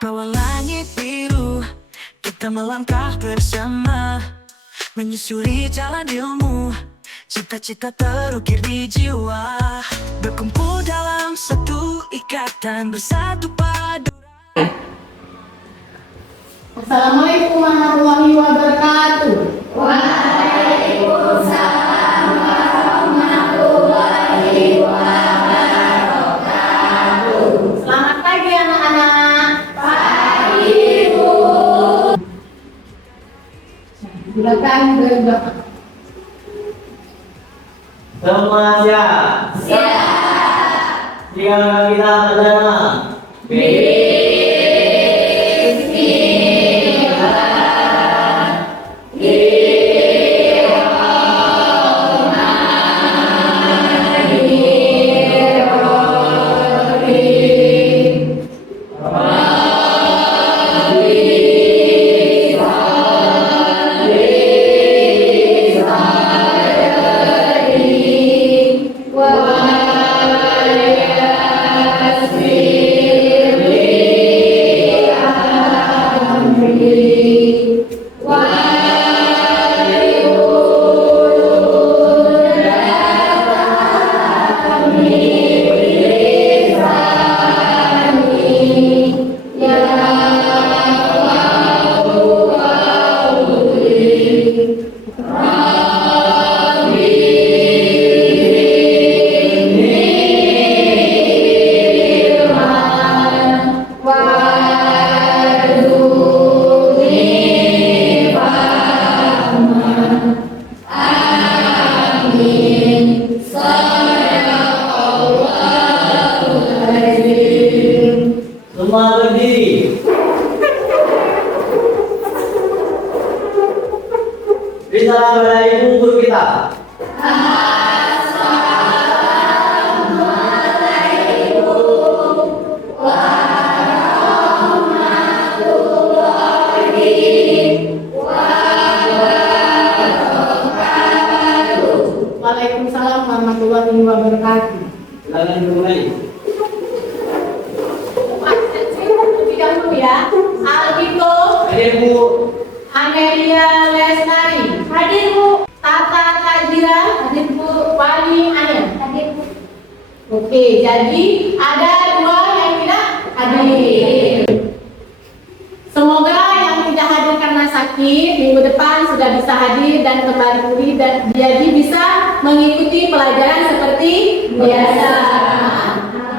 Bawah langit biru, kita melangkah bersama, menyusuri jalan ilmu, cita-cita terukir di jiwa, berkumpul dalam satu ikatan, bersatu padu. Assalamualaikum warahmatullahi wabarakatuh. Waalaikumsalam warahmatullahi wabarakatuh. Selamat pagi anak-anak. Pagi, Bu. Silakan berdoa. Semua siap? Siap. Silakan kita bersama. Semua berdiri. Bisalah pada ibu guru kita. Waalaikumsalam warahmatullahi wabarakatuh. Silakan dimulai. Terlebih dahulu ya. Alvito, Hadir, Bu. Amelia Lesnari, hadir Bu. Tata Tajira, hadir Bu. Wali Anya, hadir Bu. Oke, jadi ada dua yang tidak hadir. Semoga yang tidak hadir karena sakit minggu depan sudah bisa hadir dan kembali pulih dan jadi bisa mengikuti pelajaran seperti biasa.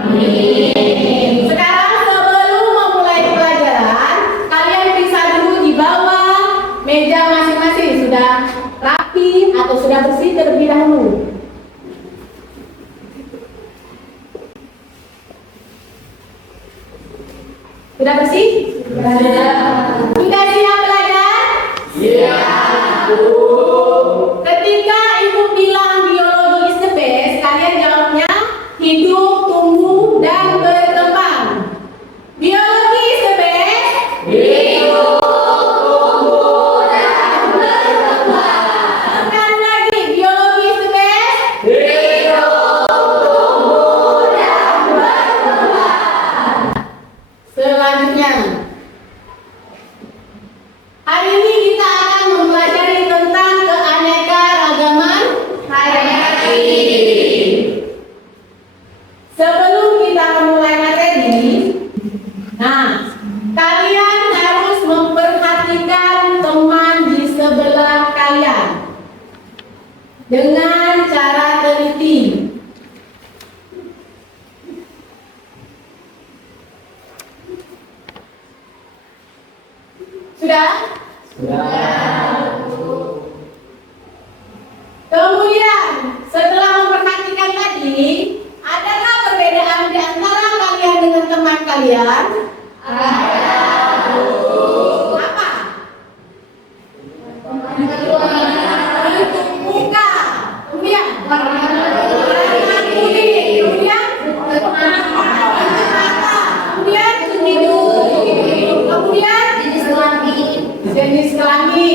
Amin. Sekarang sebelum memulai pelajaran, kalian periksa dulu di bawah meja masing-masing sudah rapi atau sudah bersih terlebih dahulu. Sudah bersih? Sudah. Sudah siap belajar? Siap, Bu. Ketika ibu bilang biologi is the best, kalian jawabnya hidup, tumbuh, dan berkembang. Biologi is the best. Hidup, tumbuh, dan berkembang. Sekali lagi, biologi is the best. Hidup, tumbuh, dan berkembang. Selanjutnya, hari ini kita akan mempelajari tentang keanekaragaman hayati. Sebelum kita memulai materi, kalian harus memperhatikan teman di sebelah kalian dengan cara teliti. Sudah? Kemudian, setelah memperhatikan tadi, adakah perbedaan di antara kalian dengan teman kalian? Apa? Bentuk muka. Kemudian, warna kuning. Kemudian, bentuk mata. Kemudian, hidung. Kemudian, jenis kelamin.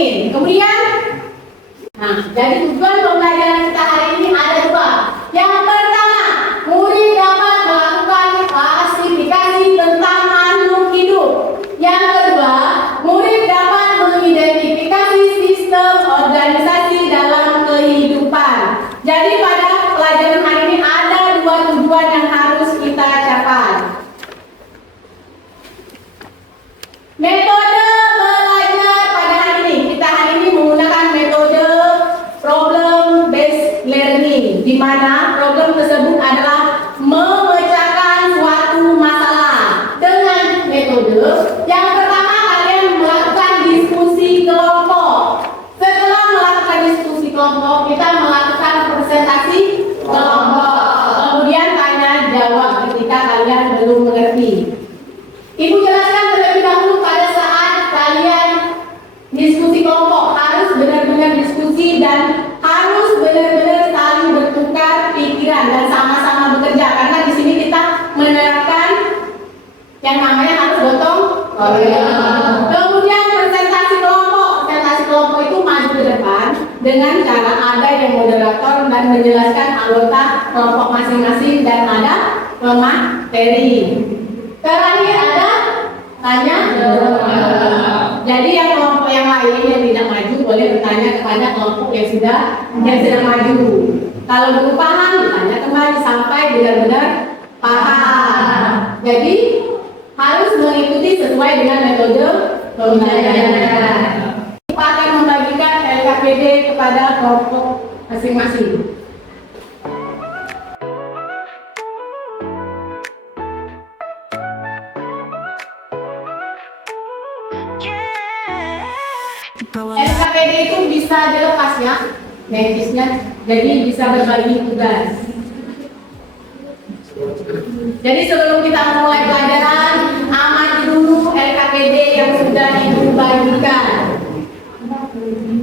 program tersebut adalah memecahkan suatu masalah dengan metode yang pertama kalian melakukan diskusi kelompok. Setelah melakukan diskusi kelompok, kita melakukan presentasi kelompok. Kemudian tanya jawab ketika kalian belum mengerti. Ibu jelaskan terlebih dahulu pada saat kalian diskusi kelompok harus benar-benar diskusi dan harus benar-benar saling bertukar pikiran dan sama-sama bekerja, karena di sini kita menerapkan yang namanya harus gotong royong. Kemudian presentasi kelompok itu maju ke depan dengan cara ada yang moderator dan menjelaskan anggota kelompok masing-masing dan ada pemateri. Terakhir ada tanya jawab. Jadi yang kelompok yang lain yang tidak maju boleh bertanya kepada kelompok yang sedang maju. Kalau belum paham ditanya kembali sampai benar-benar paham. Jadi harus mengikuti sesuai dengan metode pembelajaran. Kita akan membagikan LKPD kepada kelompok masing-masing. LKPD itu bisa dilepas ya, medisnya, jadi bisa berbagi tugas. Jadi sebelum kita mulai pelajaran, amati dulu LKPD yang sudah ibu bagikan.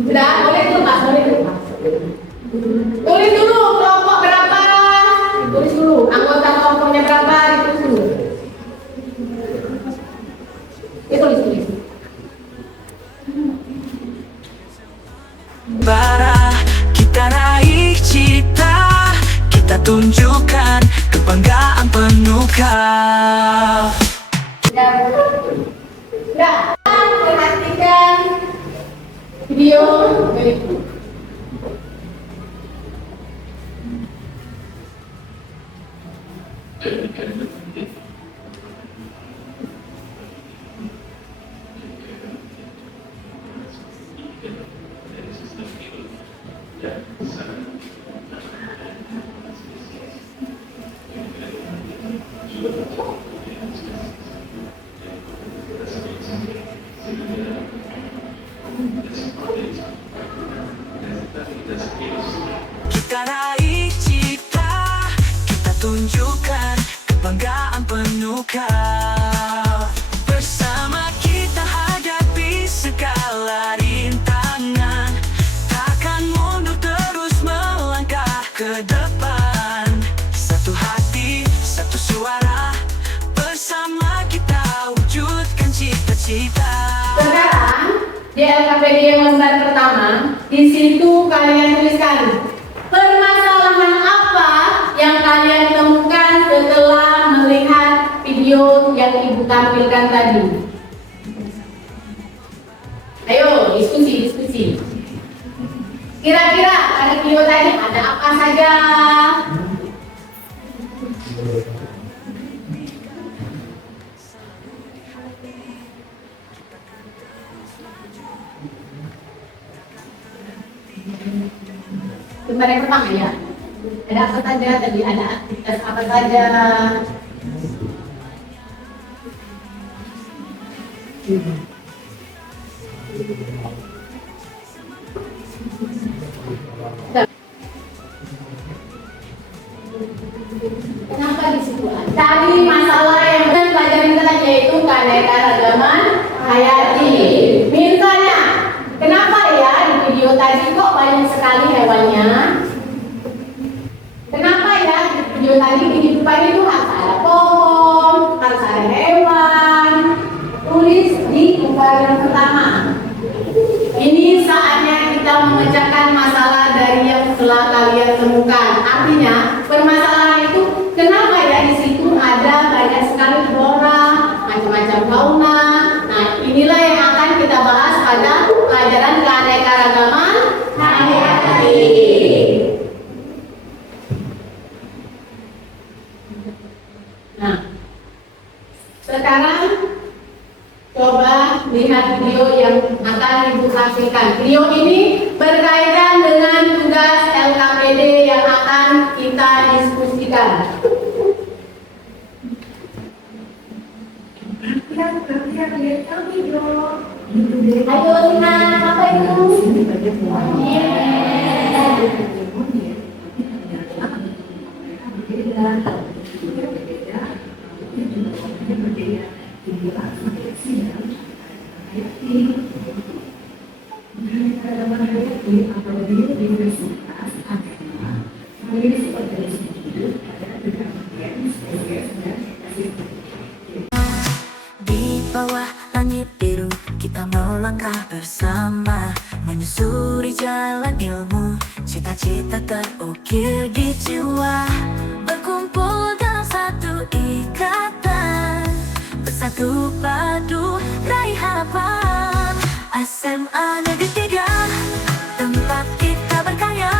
Sudah, boleh dilepas, Tulis dulu kelompok berapa, tulis dulu anggota kelompoknya berapa, ditulis dulu. Tulis. Bara, kita raih cita, kita tunjukkan kebanggaan penuh kau. Sudah, perhatikan video berikut. Kita raih cita, kita tunjukkan kebanggaan penuh kau. Bersama kita hadapi segala rintangan, takkan mundur terus melangkah ke depan. Satu hati, satu suara, bersama kita wujudkan cita-cita. Sekarang di LKPD yang lembar pertama, di situ kalian tuliskan permasalahan apa yang kalian temukan setelah melihat video yang ibu tampilkan tadi. Ayo diskusi. Kira-kira pada video tadi ada apa saja? Lembar yang pertama ya. Ada apa saja tadi? Ada aktivitas apa saja? Kenapa di situ? Tadi masalah yang kita pelajarin tadi yaitu keanekaragaman hayati. Misalnya, kenapa ya di video tadi kok banyak sekali hewannya? Kenapa ya di video tadi di depan itu harus ada pohon, harus ada hewan? Tulis di lembar yang pertama. Ini saatnya kita memecahkan masalah dari yang telah kalian temukan. Artinya permasalahan itu kenapa ya di situ ada banyak sekali flora, macam-macam fauna. Nah, inilah yang akan kita bahas pada pelajaran keanekaragaman hayati. Nah, sekarang coba lihat video yang akan ibu hasilkan. Video ini berkaitan dengan tugas LKPD yang akan kita diskusikan. Ayo lihat apa itu? Di bawah langit biru kita melangkah bersama, menyusuri jalan ilmu, cita-cita terukir di jiwa, berkumpul dalam satu ikatan, bersatu padu raih harapan. SMA Negeri 3, tempat kita berkarya,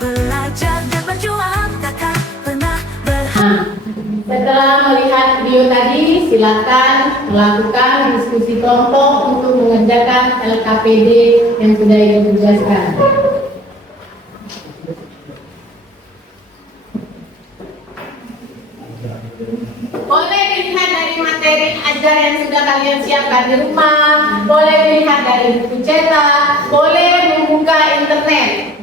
belajar dan berjuang, takkan pernah berhenti. Setelah melihat video tadi, silakan melakukan diskusi kelompok untuk mengerjakan LKPD yang sudah ditugaskan. Boleh dilihat dari materi ajar yang sudah kalian siapkan di rumah, boleh dilihat dari buku cetak, boleh membuka internet.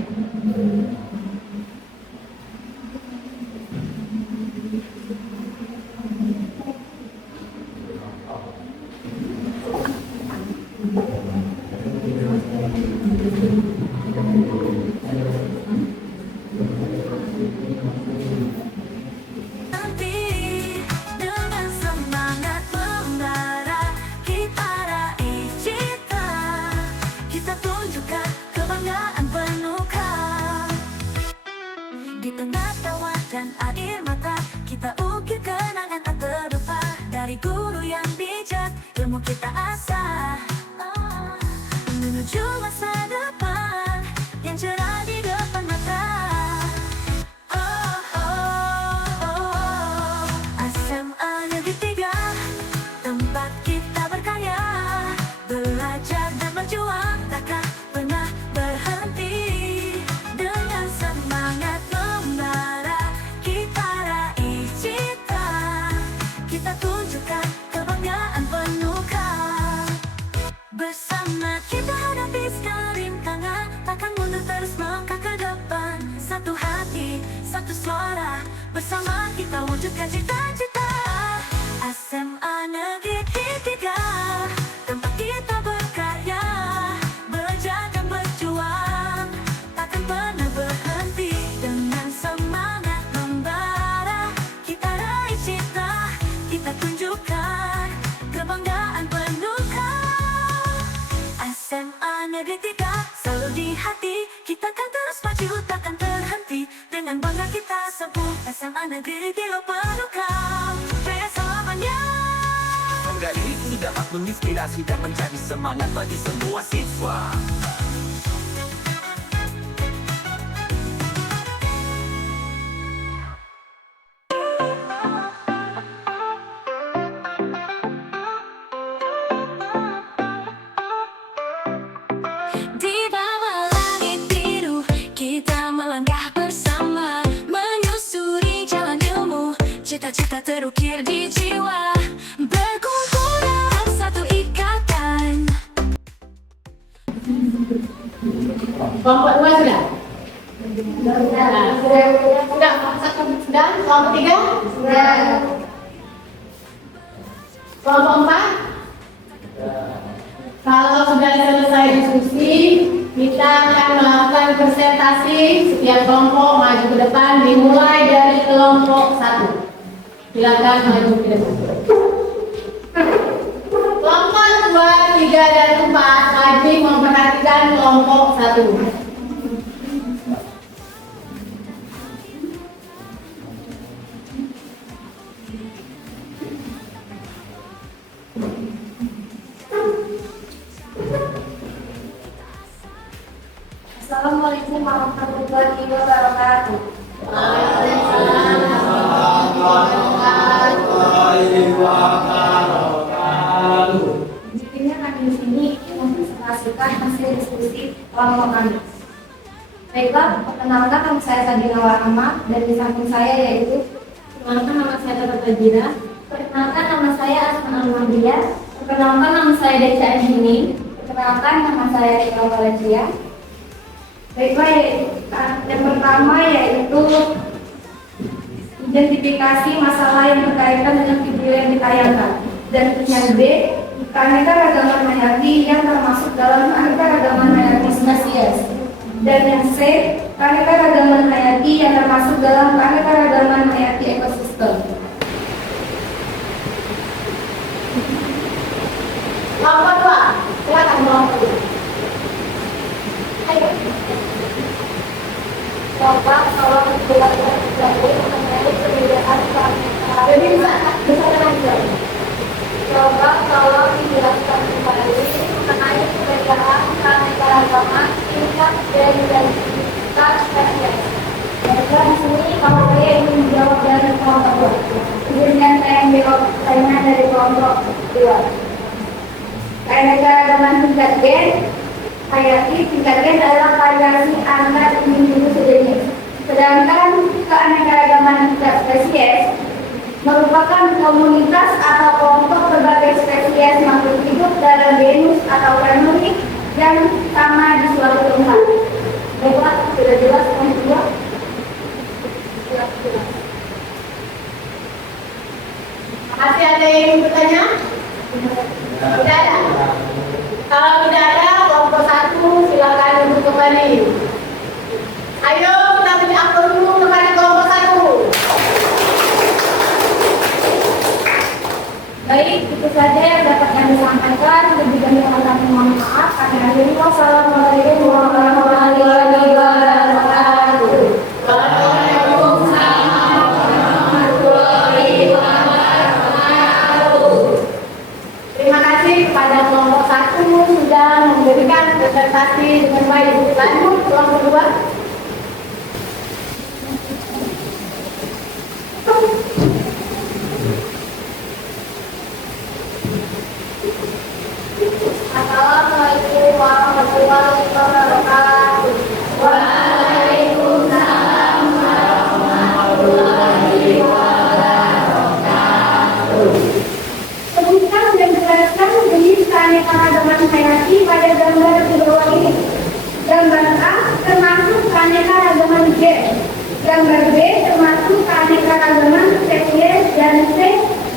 Dengan semangat membara, kita raih cita, kita tunjukkan kebanggaan penuhka. Di tengah tawa dan air mata, kita ukir kenangan tak terlupa. Dari guru yang bijak, ilmu kita asah, menuju masa depan yang cerah di depan mata. SMA Negeri 3, tempat kita berkarya, belajar dan berjuang, takkan pernah berhenti. Dengan semangat membara, kita raih cita, kita tunjukkan kebanggaan penuhka. Bersama kita hadapi segala rintangan, takkan mundur terus melangkah ke depan. Satu hati, satu suara, bersama kita wujudkan cita-cita. SMA Negeri 3, tempat kita berkarya, belajar dan berjuang, takkan pernah berhenti. Dengan semangat membara, kita raih cita, kita tunjukkan kebanggaan penuhka. SMA Negeri 3, selalu di hati, kita kan terus maju, takkan terhenti. Dengan bangga kita sebut SMA Negeri 3 penuhka. Bersama Bangga ini dapat menginspirasi dan menjadi semangat bagi semua siswa. di bawah langit biru, kita melangkah bersama, menyusuri jalan ilmu, cita-cita terukir di jiwa, berkumpul dalam satu ikatan. Kelompok 2 sudah? Sudah, satu sudah, kelompok 3? Sudah. Kelompok 4? Kalau sudah selesai diskusi, kita akan melakukan presentasi. Setiap kelompok maju ke depan, dimulai dari kelompok 1. Silakan maju ke depan. Kelompok 2, 3, dan 4 wajib memperhatikan kelompok 1. Assalamualaikum warahmatullahi wabarakatuh. Intinya kami di sini ingin mempresentasikan hasil diskusi kelompok kami. Baiklah, perkenalkan nama saya Sadinawa Ahmad, dan di samping saya yaitu Perkenalkan nama saya Tata Tajira. perkenalkan nama saya Asma Al-Mahdia, Perkenalkan nama saya Deca Anjini. perkenalkan nama saya Eka Valencia. Baiklah, yang pertama yaitu identifikasi masalah yang berkaitan dengan video yang ditayangkan. Dan yang B, keanekaragaman hayati yang termasuk dalam keanekaragaman hayati spesies. Dan yang C, keanekaragaman hayati yang termasuk dalam keanekaragaman hayati ekosistem. Kelompok 2, silakan kelompok 2. Ayo. Coba kalau dijelaskan kembali mengenai perbedaan keanekaragaman. Jadi bisa aja. Coba kalau dijelaskan kembali mengenai perbedaan keanekaragaman tingkat dan identitas spesies. Baiklah, di sini kalau saya ingin menjawab dari kelompok 2. Kemudian saya menjawab pertanyaan dari kelompok 2. Keanekaragaman tingkat gen hayati tingkat gen adalah variasi antar individu sejenis. Sedangkan keanekaragaman tingkat spesies merupakan komunitas atau kelompok berbagai spesies makhluk hidup dalam genus atau famili yang sama di suatu tempat. Baiklah, sudah jelas yang kedua? Jelas. Masih ada yang ingin bertanya? Tidak ada. Kalau tidak ada, kelompok 1 silakan untuk kembali. Ayo kita beri aplaus dulu kepada kelompok 1. Baik, itu saja yang dapat kami sampaikan. Lebih banyak kami mohon maaf. Kami akhiri. Wassalamualaikum warahmatullahi wabarakatuh. Terima kasih kepada kelompok 1 sudah memberikan presentasi dengan baik. Lanjut kelompok 2. Assalamualaikum warahmatullahi wabarakatuh. Waalaikumsalam warahmatullahi wabarakatuh. Sebutkan dan jelaskan jenis keanekaragaman hayati pada gambar di bawah ini. Gambar A termasuk keanekaragaman gen. Gambar B termasuk keanekaragaman spesies dan C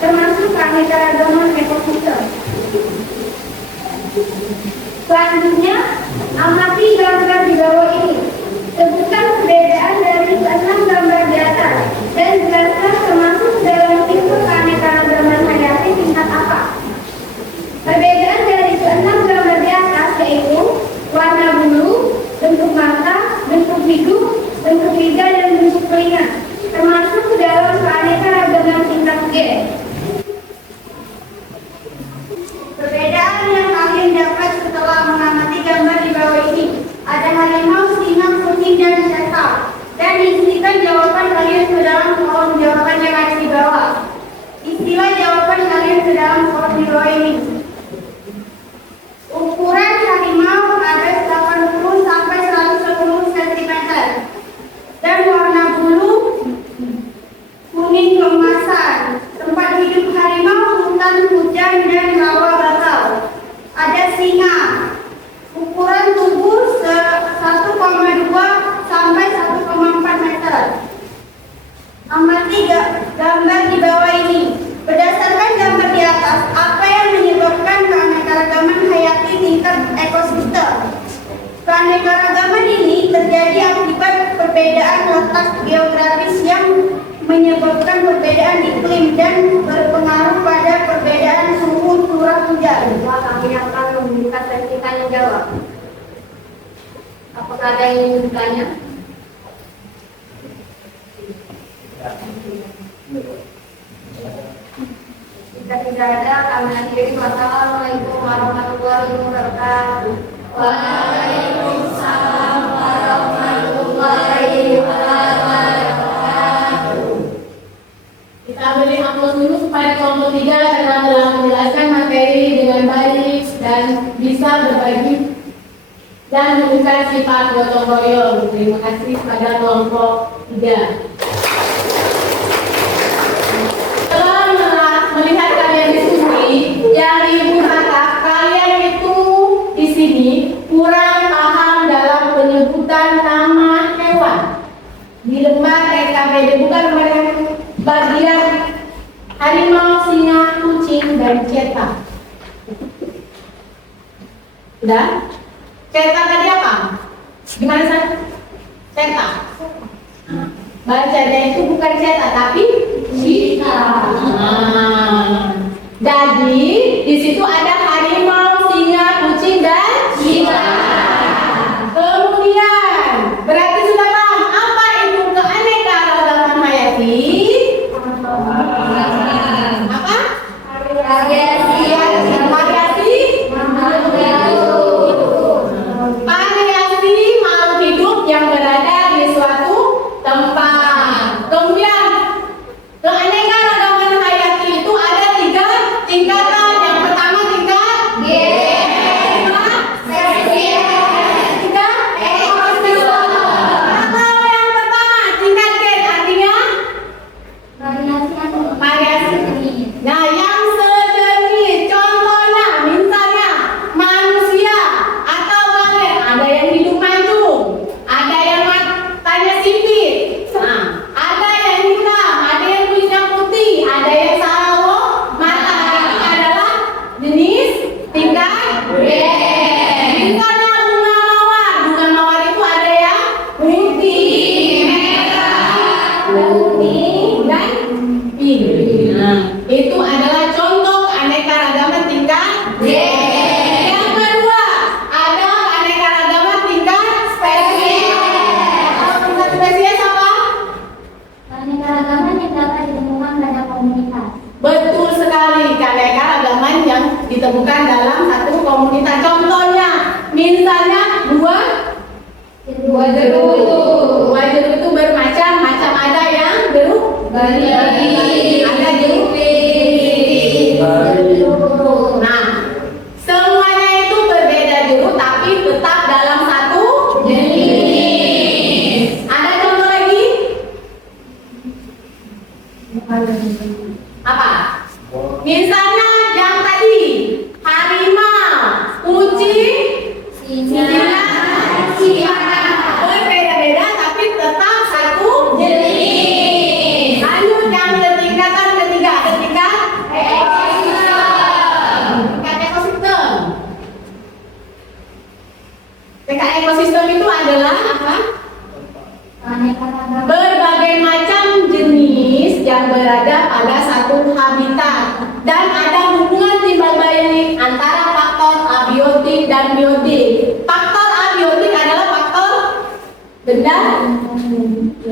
termasuk keanekaragaman ekosistem. Selanjutnya, amati gambar di bawah ini. Sebutkan perbedaan dari ke-6 gambar di atas dan jelaskan termasuk dalam tipe keanekaragaman hayati tingkat apa. Perbedaan dari ke-6 gambar di atas yaitu warna bulu, bentuk mata, bentuk hidung, bentuk lidah, dan bentuk telinga, termasuk dalam keanekaragaman tingkat G. Perbedaan yang kalian dapat setelah mengamati gambar di bawah ini. Ada harimau, singa, kucing, dan sekal. Dan diisikan jawaban kalian ke dalam kolom jawaban yang ada di bawah. Istilah jawaban kalian ke dalam kolom di bawah ini. Ukuran harimau ada 80 sampai 110 cm. Dan warna bulu kuning keemasan. Tempat hidup harimau hutan hujan dan rawa bakau. Ada singa. Ukuran tubuh 1,2 sampai 1,4 meter. Amati gambar di bawah ini. Berdasarkan gambar di atas, apa yang menyebabkan keanekaragaman hayati tingkat ekosistem? Keanekaragaman ini terjadi akibat perbedaan letak geografis yang menyebabkan perbedaan iklim dan berpengaruh pada perbedaan suhu curah hujan. Kami akan memberikan sesi tanya jawab. Apakah ada yang ingin bertanya? Jika tidak ada, kami akhiri. Wassalamualaikum warahmatullahi wabarakatuh. Waalaikumsalam warahmatullahi wabarakatuh. Kita beri aplaus dulu supaya kelompok 3 karena telah menjelaskan materi dengan baik dan bisa berbagi dan menunjukkan sifat gotong royong. Terima kasih pada kelompok 3. Setelah melihat kalian di sini, yang Ibu tangkap kalian itu di sini kurang paham dalam penyebutan nama hewan. Di lembar RKPD bukan lembar bagian harimau, singa, kucing, dan cetak. Udah? Cetak tadi apa? Gimana San? Cetak. Bacanya itu bukan cetak tapi cita. Jadi di situ ada harimau, singa, kucing, dan cita. Kemudian berarti sudah paham apa itu keanekaragaman hayati? Apa? Variasi. Variasi makhluk hidup yang berada di suatu tempat. Kemudian keanekaragaman hayati itu ada 3 tingkatan. Yang pertama tingkat variasi. Nah, yang sejenis contohnya misalnya manusia atau balet, ada yang hidup mancung, ada yang matanya sipit, ada yang hitam, ada yang kulitnya putih, ada yang sawo mata. Itu adalah jenis tingkat misalnya bunga mawar itu ada yang putih, merah, kuning, dan pink. Itu adalah contoh keanekaragaman tingkat Yang kedua, ada keanekaragaman tingkat spesies. Tingkat spesies apa? Keanekaragaman yang dapat ditemukan pada komunitas. Betul sekali, keanekaragaman yang ditemukan dalam satu komunitas. Contohnya, misalnya buah jeruk. Buah jeruk itu bermacam-macam. Ada yang jeruk bali, ada jeruk Nah, semuanya itu berbeda jeruk tapi tetap dalam satu jenis. Ada contoh lagi? Apa? Misalnya yang tadi harimau, kucing, singa, berbeda-beda tapi tetap satu jenis. Lanjut yang tingkatan ketiga, ada tingkat ekosistem. Tingkat ekosistem itu adalah apa? Berbagai macam jenis yang berada pada satu habitat dan ada hubungan timbal balik antara faktor abiotik dan biotik. Faktor abiotik adalah faktor benda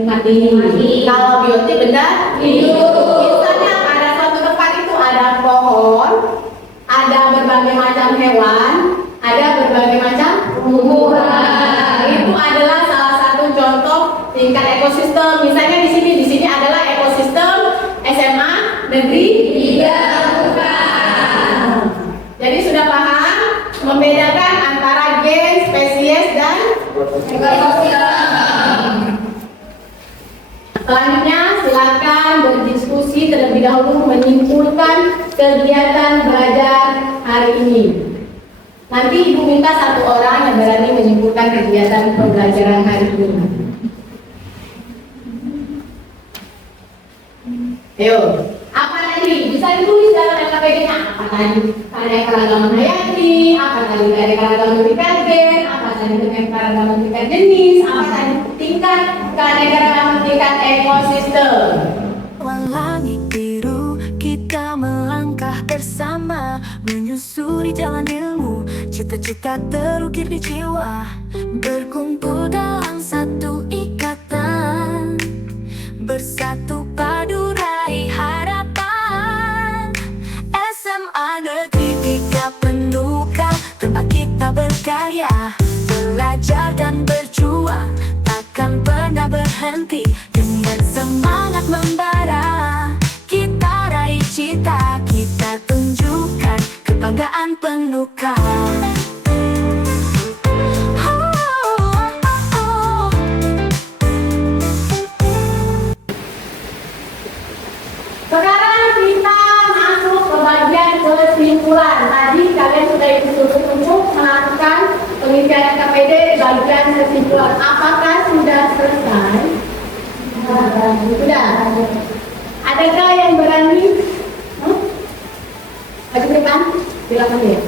mati. Kalau biotik benda hidup. Misalnya pada suatu tempat itu ada pohon, ada berbagai macam hewan, ada berbagai macam tumbuhan. Itu adalah salah satu contoh tingkat ekosistem. Misalnya di sini adalah ekosistem SMA Negeri 3. Jadi sudah paham membedakan antara gen, spesies, dan ekosistem. Selanjutnya silakan berdiskusi terlebih dahulu menyimpulkan kegiatan belajar hari ini. Nanti Ibu minta 1 orang yang berani menyimpulkan kegiatan pembelajaran hari ini. Ayo, apa tadi? Bisa ditulis dalam LKPD-nya. Apa tadi? Keanekaragaman hayati, apa tadi keanekaragaman tingkat gen, apa tadi keanekaragaman tingkat jenis, apa tadi tingkat keanekaragaman tingkat ekosistem. Langit biru, kita melangkah bersama, menyusuri jalan ilmu, cita-cita terukir di jiwa, berkumpul dalam satu ikatan, bersatu padu raih harapan. SMA Negeri 3 Penuka, tempat kita berkarya, belajar dan berjuang, takkan pernah berhenti. Dengan semangat membara, kita raih cita, kita tunjukkan kebanggaan Penuka. kesimpulan. Tadi kalian sudah dituntut untuk melakukan pengisian KPD di bagian kesimpulan. Apakah sudah selesai? Sudah. Adakah yang berani? Maju ke depan, silakan ya.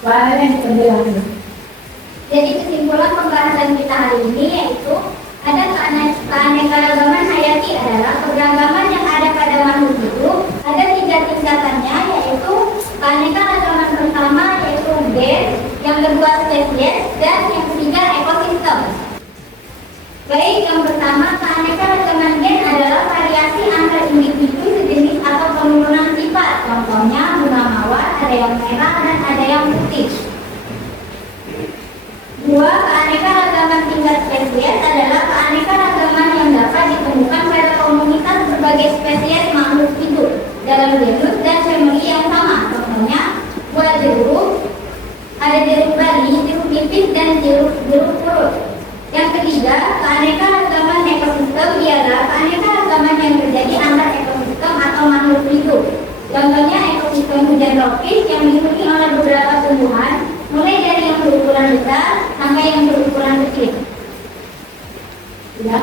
Suaranya diperjelas. Jadi kesimpulan pembahasan kita hari ini yaitu ada keanekaragaman hayati adalah keberagaman yang ada pada makhluk hidup. Ada 3 tingkatannya yaitu keanekaragaman pertama yaitu gen, yang kedua spesies, dan yang ketiga ekosistem. Baik, yang pertama keanekaragaman gen adalah variasi antar individu sejenis atau penurunan sifat. Contohnya bunga mawar ada yang merah dan ada yang putih. 2. Keanekaragaman tingkat spesies adalah keanekaragaman yang dapat ditemukan pada komunitas berbagai spesies makhluk hidup dalam genus dan famili yang sama. Contohnya buah jeruk, ada jeruk bali, jeruk nipis, dan jeruk purut. Yang ketiga, keanekaragaman ekosistem ialah keanekaragaman yang terjadi antar ekosistem atau makhluk hidup. Contohnya ekosistem hujan tropis yang dihuni oleh beberapa tumbuhan, mulai dari yang berukuran besar sampai yang berukuran kecil. Ya.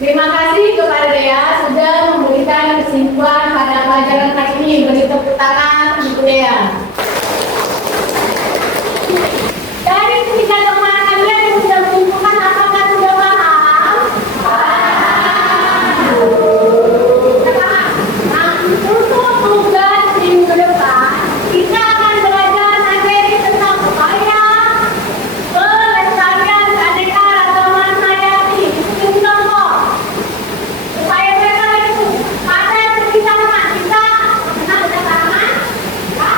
Terima kasih kepada Dea sudah memberikan kesimpulan pada pelajaran kali ini. Beri tepuk tangan untuk Dea. Dari ketiga teman kalian yang sudah menyimpulkan, apakah sudah paham? Nah, untuk tugas minggu depan, kita akan belajar materi tentang upaya pelestarian keanekaragaman hayati. Itu contoh. Upaya mereka itu ada sekitar kita pernah bertangan, ya.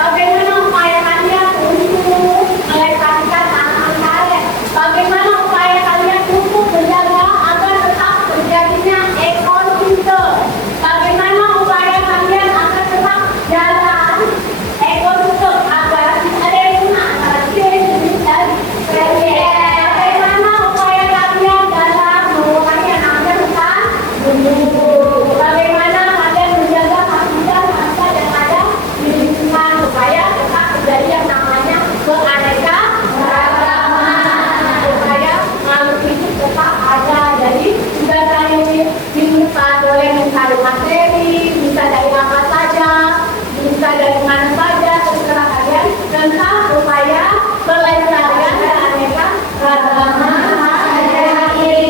Bagaimana upaya kalian untuk melestarikan tanaman kalian? Bagaimana upaya kalian untuk menjaga agar tetap terjadinya ekosistem? Bagaimana upaya kalian agar tetap jalan ekosistem agar tidak ada yang guna antara jenis dan spesies? Bagaimana upaya kalian dalam mengurangi agar hutan tumbuh? Bagaimana kalian menjaga habitat yang ada di lingkungan supaya tetap terjadi yang namanya keanekaragaman, supaya makhluk hidup tetap ada. Jadi tugas kali ini minggu depan boleh mencari materi, bisa dari apa saja, bisa dari mana saja, terserah kalian, tentang upaya pelestarian keanekaragaman hayati.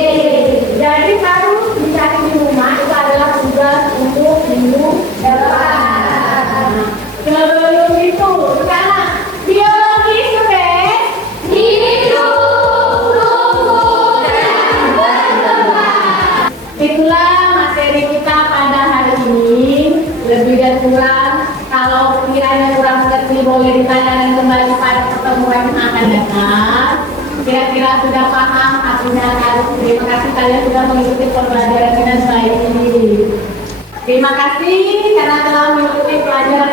Jadi harus dicari di rumah, itu adalah tugas untuk minggu depan. Sebelum itu, sekarang biologi sudah hidup, tumbuh, dan berkembang. Itulah materi kita pada hari ini. Lebih dan kurang, kalau kiranya kurang mengerti boleh ditanyakan kembali pada pertemuan yang akan datang. Kira-kira sudah paham artinya harus. Terima kasih kalian sudah mengikuti pembelajaran dengan baik ini. Terima kasih karena telah mengikuti pelajaran